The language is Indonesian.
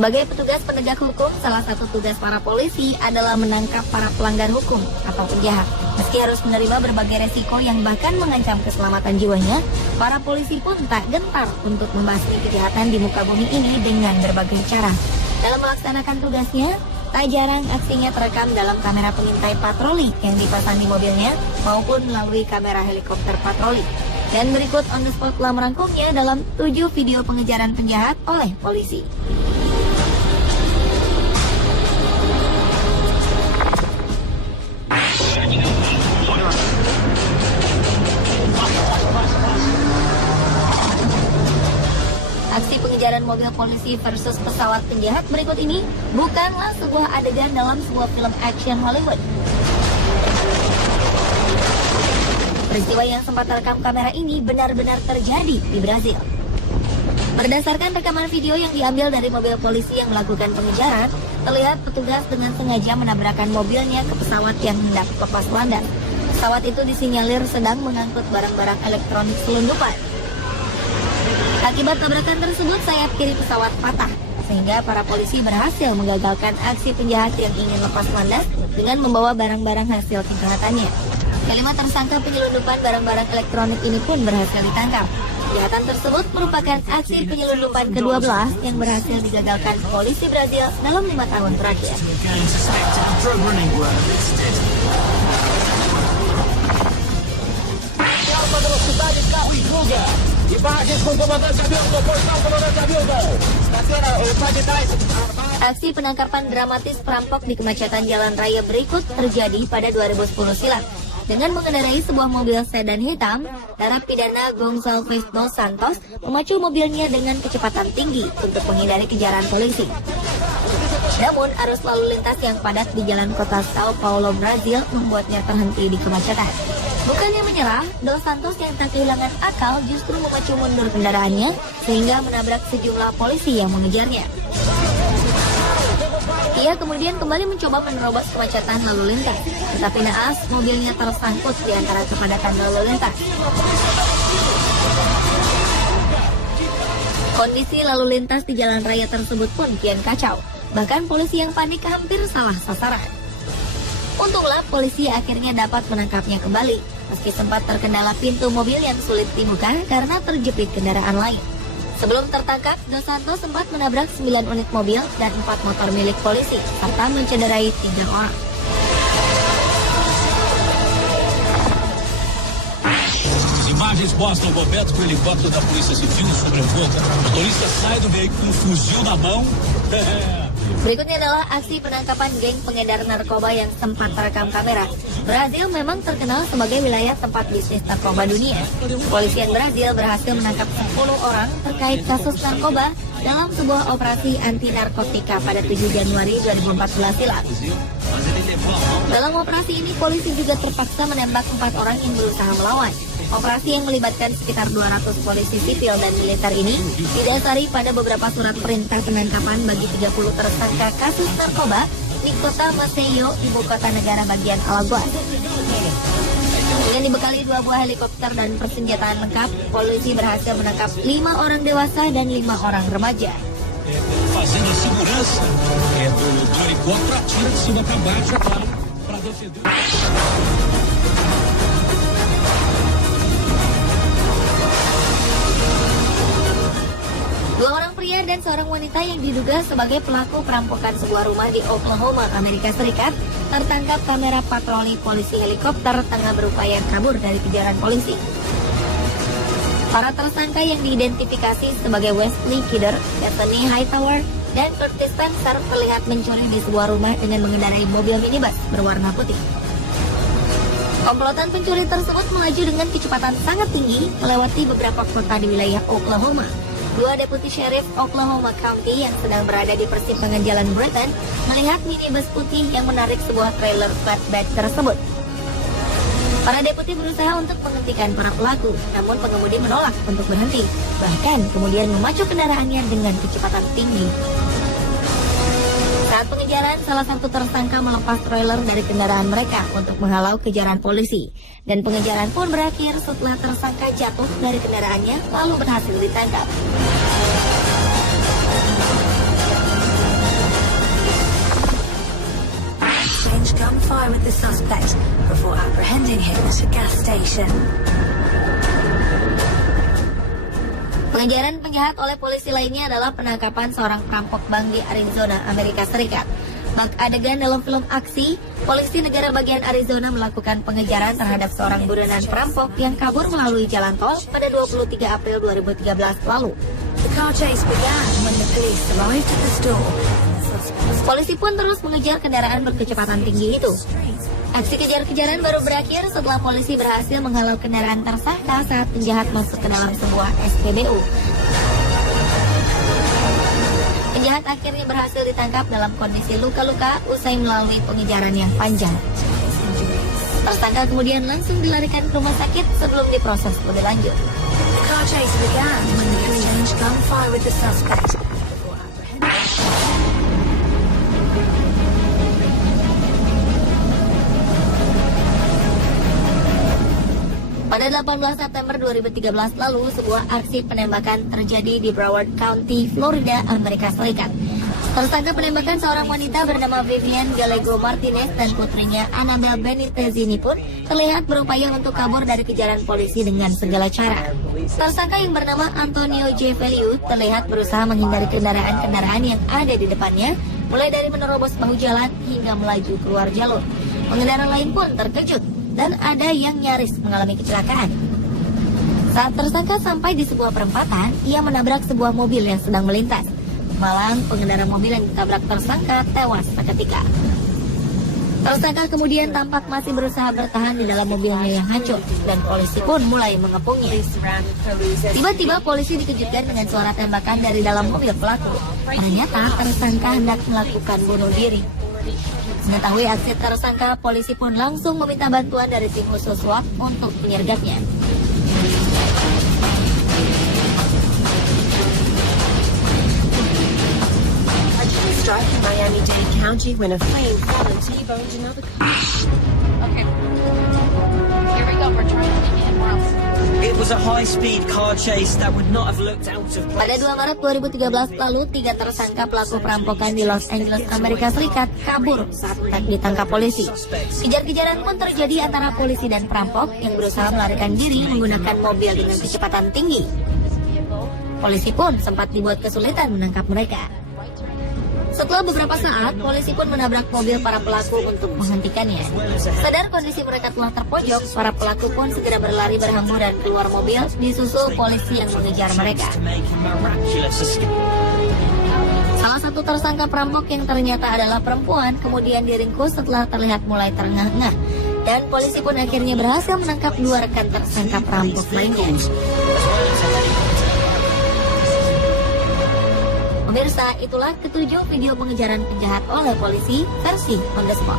Sebagai petugas penegak hukum, salah satu tugas para polisi adalah menangkap para pelanggar hukum atau penjahat. Meski harus menerima berbagai resiko yang bahkan mengancam keselamatan jiwanya, para polisi pun tak gentar untuk membasmi kejahatan di muka bumi ini dengan berbagai cara. Dalam melaksanakan tugasnya, tak jarang aksinya terekam dalam kamera pengintai patroli yang dipasang di mobilnya maupun melalui kamera helikopter patroli. Dan berikut on the spot telah merangkumnya dalam 7 video pengejaran penjahat oleh polisi. Aksi pengejaran mobil polisi versus pesawat penjahat berikut ini bukanlah sebuah adegan dalam sebuah film action Hollywood. Peristiwa yang sempat terekam kamera ini benar-benar terjadi di Brazil. Berdasarkan rekaman video yang diambil dari mobil polisi yang melakukan pengejaran, terlihat petugas dengan sengaja menabrakkan mobilnya ke pesawat yang hendak lepas landas. Pesawat itu disinyalir sedang mengangkut barang-barang elektronik selundupan. Akibat tabrakan tersebut, sayap kiri pesawat patah, sehingga para polisi berhasil menggagalkan aksi penjahat yang ingin lepas landas dengan membawa barang-barang hasil kejahatannya. Kelima tersangka penyelundupan barang-barang elektronik ini pun berhasil ditangkap. Kejahatan tersebut merupakan aksi penyelundupan ke-12 yang berhasil digagalkan polisi Brazil dalam 5 tahun terakhir. Aksi penangkapan dramatis perampok di kemacetan jalan raya berikut terjadi pada 2010 silam. Dengan mengendarai sebuah mobil sedan hitam, narapidana Gonçalves dos Santos memacu mobilnya dengan kecepatan tinggi untuk menghindari kejaran polisi. Namun, arus lalu lintas yang padat di jalan kota Sao Paulo, Brazil membuatnya terhenti di kemacetan. Bukannya menyerah, Dos Santos yang tak kehilangan akal justru memacu mundur kendaraannya sehingga menabrak sejumlah polisi yang mengejarnya. Ia kemudian kembali mencoba menerobos kemacetan lalu lintas, tetapi naas mobilnya tersangkut di antara kepadatan lalu lintas. Kondisi lalu lintas di jalan raya tersebut pun kian kacau. Bahkan polisi yang panik hampir salah sasaran. Untunglah polisi akhirnya dapat menangkapnya kembali, meski sempat terkendala pintu mobil yang sulit dibuka karena terjepit kendaraan lain. Sebelum tertangkap, Dos Santos sempat menabrak 9 unit mobil dan 4 motor milik polisi, serta mencederai 3 orang. Imagens mostram Roberto com o helicóptero da Polícia Civil sobrevoa. O motorista sai do veículo com um fuzil na mão. Berikutnya adalah aksi penangkapan geng pengedar narkoba yang sempat terekam kamera. Brazil memang terkenal sebagai wilayah tempat bisnis narkoba dunia. Kepolisian Brazil berhasil menangkap 10 orang terkait kasus narkoba dalam sebuah operasi anti narkotika pada 7 Januari 2014 silam. Dalam operasi ini, polisi juga terpaksa menembak 4 orang yang berusaha melawan. Operasi yang melibatkan sekitar 200 polisi sipil dan militer ini didasari pada beberapa surat perintah penangkapan bagi 30 tersangka kasus narkoba di kota Maceió, ibu kota negara bagian Alagoas. Dengan dibekali 2 buah helikopter dan persenjataan lengkap, polisi berhasil menangkap 5 orang dewasa dan 5 orang remaja. Fazendo segurança do helicóptero atira de cima para baixo, claro, para defender. Dua orang pria dan seorang wanita yang diduga sebagai pelaku perampokan sebuah rumah di Oklahoma, Amerika Serikat, tertangkap kamera patroli polisi helikopter tengah berupaya kabur dari kejaran polisi. Para tersangka yang diidentifikasi sebagai Wesley Kidder, Bethany Hightower, dan Curtis Spencer terlihat mencuri di sebuah rumah dengan mengendarai mobil minibus berwarna putih. Komplotan pencuri tersebut melaju dengan kecepatan sangat tinggi melewati beberapa kota di wilayah Oklahoma. 2 deputi sheriff Oklahoma County yang sedang berada di persimpangan Jalan Brighton melihat minibus putih yang menarik sebuah trailer flatbed tersebut. Para deputi berusaha untuk menghentikan para pelaku, namun pengemudi menolak untuk berhenti, bahkan kemudian memacu kendaraannya dengan kecepatan tinggi. Saat pengejaran, salah satu tersangka melepas trailer dari kendaraan mereka untuk menghalau kejaran polisi. Dan pengejaran pun berakhir setelah tersangka jatuh dari kendaraannya lalu berhasil ditangkap. exchanged gunfire with the suspect before apprehending him at a gas station. Pengejaran penjahat oleh polisi lainnya adalah penangkapan seorang perampok bank di Arizona, Amerika Serikat. Bak adegan dalam film aksi, polisi negara bagian Arizona melakukan pengejaran terhadap seorang buronan perampok yang kabur melalui jalan tol pada 23 April 2013 lalu. The car chase began when the police arrived at the store. Polisi pun terus mengejar kendaraan berkecepatan tinggi itu. Aksi kejar-kejaran baru berakhir setelah polisi berhasil menghalau kendaraan tersangka saat penjahat masuk ke dalam sebuah SPBU. Penjahat akhirnya berhasil ditangkap dalam kondisi luka-luka usai melalui pengejaran yang panjang. Tersangka kemudian langsung dilarikan ke rumah sakit sebelum diproses lebih lanjut. The car chase began when the exchanged gunfire with the suspect. Pada 18 September 2013 lalu, sebuah aksi penembakan terjadi di Broward County, Florida, Amerika Serikat. Tersangka penembakan seorang wanita bernama Vivian Gallego Martinez dan putrinya Annabelle Benitez ini pun terlihat berupaya untuk kabur dari kejaran polisi dengan segala cara. Tersangka yang bernama Antonio J. Value terlihat berusaha menghindari kendaraan-kendaraan yang ada di depannya, mulai dari menerobos bahu jalan hingga melaju keluar jalur. Pengendara lain pun terkejut dan ada yang nyaris mengalami kecelakaan. Saat tersangka sampai di sebuah perempatan, ia menabrak sebuah mobil yang sedang melintas. Malang, pengendara mobil yang ditabrak tersangka tewas seketika. Tersangka kemudian tampak masih berusaha bertahan di dalam mobilnya yang hancur, dan polisi pun mulai mengepungnya. Tiba-tiba polisi dikejutkan dengan suara tembakan dari dalam mobil pelaku. Ternyata tersangka hendak melakukan bunuh diri. Mengetahui aksi tersangka, polisi pun langsung meminta bantuan dari tim khusus SWAT untuk menyergapnya. Strike in Miami-Dade County when a plane fell and T-boned another car. Okay. Here we go. We're trying to get in. We're else. It was a high-speed car chase that would not have looked out of Pada place. 2 Maret 2013 lalu, 3 tersangka pelaku perampokan di Los Angeles, Amerika Serikat kabur saat ditangkap polisi. Kejar-kejaran pun terjadi antara polisi dan perampok yang berusaha melarikan diri menggunakan mobil dengan kecepatan tinggi. Polisi pun sempat dibuat kesulitan menangkap mereka. Setelah beberapa saat, polisi pun menabrak mobil para pelaku untuk menghentikannya. Sadar kondisi mereka telah terpojok, para pelaku pun segera berlari berhamburan keluar mobil, disusul polisi yang mengejar mereka. Salah satu tersangka perampok yang ternyata adalah perempuan kemudian diringkus setelah terlihat mulai terengah-engah. Dan polisi pun akhirnya berhasil menangkap 2 rekan tersangka perampok lainnya. Pemirsa, itulah ketujuh video pengejaran penjahat oleh polisi versi on the spot.